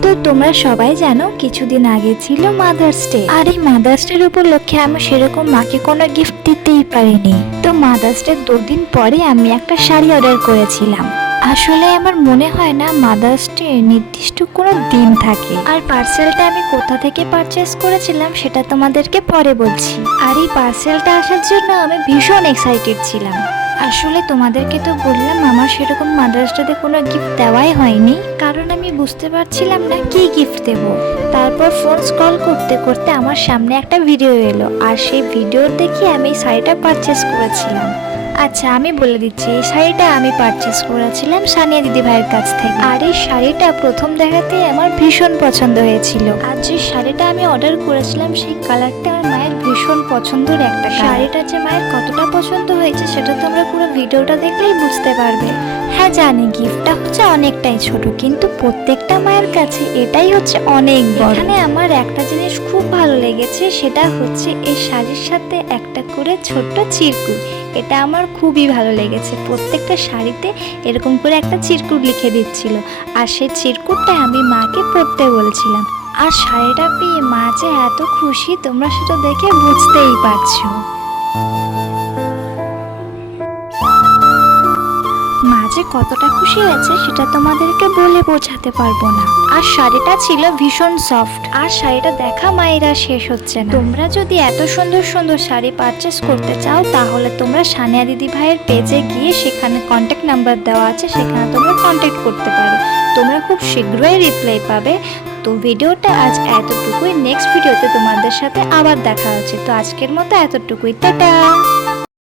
তো তোমরা সবাই জানো কিছুদিন আগে ছিল মাদার্স ডে, আর এই মাদার্স ডে উপলক্ষে আমি সেরকম মাকে কোনো গিফট দিতেই পারিনি। তো মাদার্স ডে 2 দিন পরে আমি একটা শাড়ি অর্ডার করেছিলাম। আসলে আমার মনে হয় না মাদার্স ডে নির্দিষ্ট কোনো দিন থাকে। আর পার্সেলটা আমি কোথা থেকে পারচেস করেছিলাম সেটা তোমাদেরকে পরে বলছি। আর এই পার্সেলটা আসার জন্য আমি ভীষণ এক্সাইটেড ছিলাম। আসলে তোমাদেরকে তো বললাম আমার সেরকম মাদার্স ডেতে কোনো গিফট দেওয়াই হয়নি, কারণ আমি বুঝতে পারছিলাম না কি গিফট দেব। তারপর ফোন স্ক্রল করতে করতে আমার সামনে একটা ভিডিও এলো, আর সেই ভিডিও দেখে আমি এই শাড়িটা পারচেস করেছিলাম। আচ্ছা আমি বলে দিচ্ছি, এই শাড়িটা আমি পারচেস করেছিলাম সানিয়া দিদি ভাইয়ের কাছ থেকে। আর এই শাড়িটা প্রথম দেখাতে আমার ভীষণ পছন্দ হয়েছিল। আর যে শাড়িটা আমি অর্ডার করেছিলাম সেই কালারটা আমার মায়ের ভীষণ পছন্দের একটা। শাড়িটা যে মায়ের কতটা পছন্দ হয়েছে সেটা তোমরা পুরো ভিডিওটা দেখলেই বুঝতে পারবে। হ্যাঁ জানি গিফটটা হচ্ছে অনেকটাই ছোট, কিন্তু প্রত্যেকটা মায়ের কাছে এটাই হচ্ছে অনেক বড়। এখানে আমার একটা জিনিস খুব ভালো লেগেছে, সেটা হচ্ছে এই শাড়ির সাথে একটা করে ছোট্ট চিরকুট। এটা আমার খুবই ভালো লেগেছে। প্রত্যেকটা শাড়িতে এরকম করে একটা চিরকুট লিখে দিচ্ছিল, আর সেই চিরকুটটা আমি মাকে পরতে বলছিলাম। আর শাড়িটা পেয়ে মা যে এত খুশি তোমরা সেটা দেখে বুঝতেই পারছো। মা যে কতটা খুশি হয়েছে সেটা তোমাদেরকে বলে বোঝাতে পারবো না। আর শাড়িটা ছিল ভীষণ সফট, আর শাড়িটা দেখা মায়েরা শেষ হচ্ছে না। তোমরা যদি এত সুন্দর সুন্দর শাড়ি পারচেস করতে চাও তাহলে তোমরা সানিয়া দিদি ভাইয়ের পেজে গিয়ে সেখানে কন্ট্যাক্ট নাম্বার দেওয়া আছে, সেখানে তোমরা কন্ট্যাক্ট করতে পারো। তোমরা খুব শীঘ্রই রিপ্লাই পাবে। তো ভিডিওটা আজ এতটুকুই, নেক্সট ভিডিওতে তোমাদের সাথে আবার দেখা হচ্ছে। তো আজকের মতো এতটুকুই, টাটা।